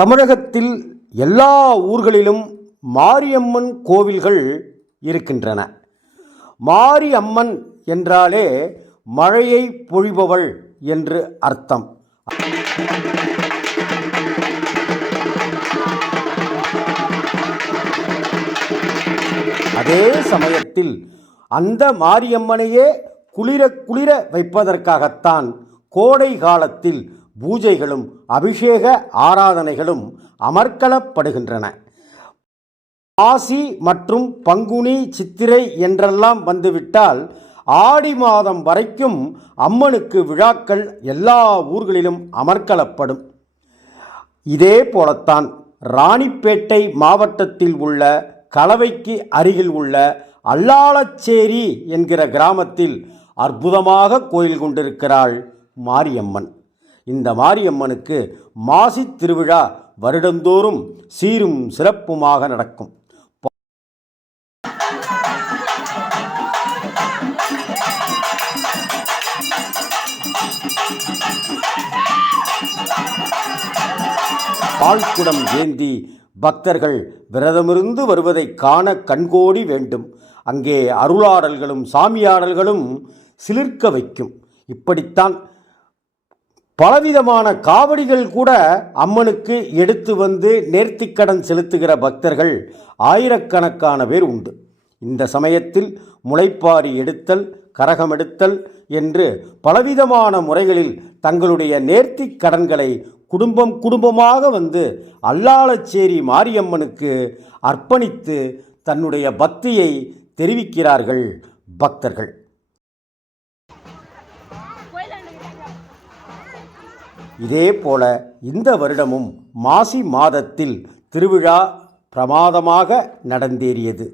தமிழகத்தில் எல்லா ஊர்களிலும் மாரியம்மன் கோவில்கள் இருக்கின்றன. மாரியம்மன் என்றாலே மழையை பொழிபவள் என்று அர்த்தம். அதே சமயத்தில் அந்த மாரியம்மனையே குளிர குளிர வைப்பதற்காகத்தான் கோடை காலத்தில் பூஜைகளும் அபிஷேக ஆராதனைகளும் அமர்க்களப்படுகின்றன ஆசி மற்றும் பங்குனி சித்திரை என்றெல்லாம் வந்துவிட்டால் ஆடி மாதம் வரைக்கும் அம்மனுக்கு விழாக்கள் எல்லா ஊர்களிலும் அமர்க்களப்படும் இதே போலத்தான் ராணிப்பேட்டை மாவட்டத்தில் உள்ள கலவைக்கு அருகில் உள்ள அல்லாளச்சேரி என்கிற கிராமத்தில் அற்புதமாக கோயில் கொண்டிருக்கிறாள் மாரியம்மன். இந்த மாரியம்மனுக்கு மாசி திருவிழா வருடந்தோறும் சீரும் சிறப்புமாக நடக்கும். பால்குடம் ஏந்தி பக்தர்கள் விரதமிருந்து வருவதை காண கண்கோடி வேண்டும். அங்கே அருளாடல்களும் சாமியாடல்களும் சிலிர்க்க வைக்கும். இப்படித்தான் பலவிதமான காவடிகள் கூட அம்மனுக்கு எடுத்து வந்து நேர்த்திக்கடன் செலுத்துகிற பக்தர்கள் ஆயிரக்கணக்கான பேர் உண்டு. இந்த சமயத்தில் முளைப்பாரி எடுத்தல் கரகம் எடுத்தல் என்று பலவிதமான முறைகளில் தங்களுடைய நேர்த்தி கடன்களை குடும்பம் குடும்பமாக வந்து அல்லாளச்சேரி மாரியம்மனுக்கு அர்ப்பணித்து தன்னுடைய பக்தியை தெரிவிக்கிறார்கள் பக்தர்கள். இதே போல இந்த வருடமும் மாசி மாதத்தில் திருவிழா பிரமாதமாக நடந்தேறியது.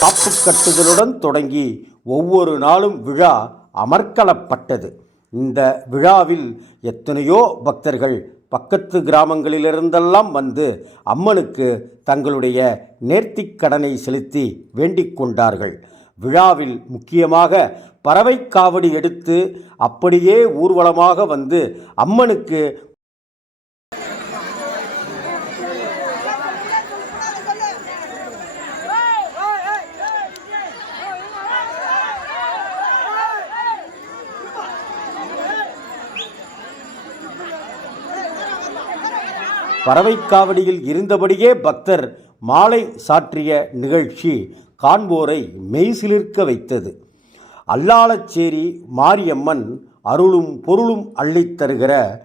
காப்புக்கட்டுகளுடன் தொடங்கி ஒவ்வொரு நாளும் விழா அமர்க்களப்பட்டது. இந்த விழாவில் எத்தனையோ பக்தர்கள் பக்கத்து கிராமங்களிலிருந்தெல்லாம் வந்து அம்மனுக்கு தங்களுடைய நேர்த்திக் கடனை செலுத்தி வேண்டிக் கொண்டார்கள். விழாவில் முக்கியமாக பறவை காவடி எடுத்து அப்படியே ஊர்வலமாக வந்து அம்மனுக்கு பறவைக்காவடியில் இருந்தபடியே பக்தர் மாலை சாற்றிய நிகழ்ச்சி காண்போரை மெய்சிலிர்க்க வைத்தது. அல்லாளச்சேரி மாரியம்மன் அருளும் பொருளும் அள்ளித் தருகிற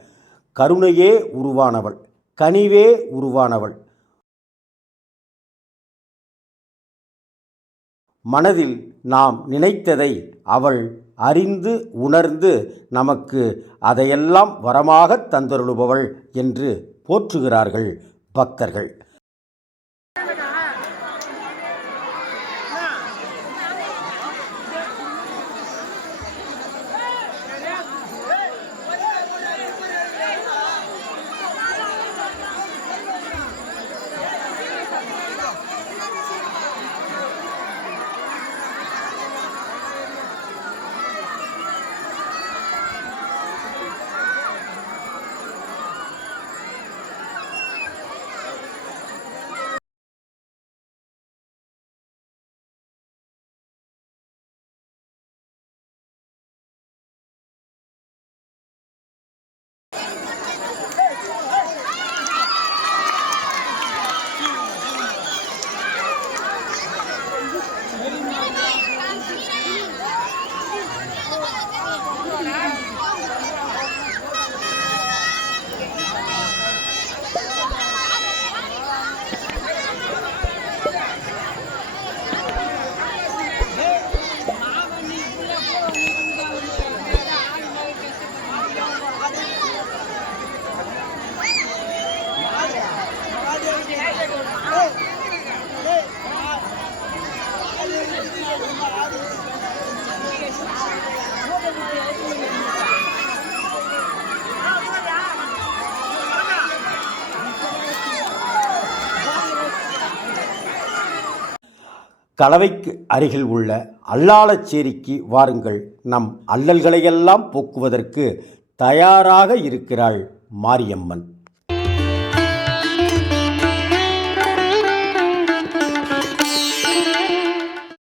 கருணையே உருவானவள் கனிவே உருவானவள். மனதில் நாம் நினைத்ததை அவள் அறிந்து உணர்ந்து நமக்கு அதையெல்லாம் வரமாகத் தந்தருளுபவள் என்று போற்றுகிறார்கள் பக்தர்கள். கலவைக்கு அருகில் உள்ள அல்லாளச்சேரிக்கு வாருங்கள். நம் அல்லல்களையெல்லாம் போக்குவதற்கு தயாராக இருக்கிறாள் மாரியம்மன்.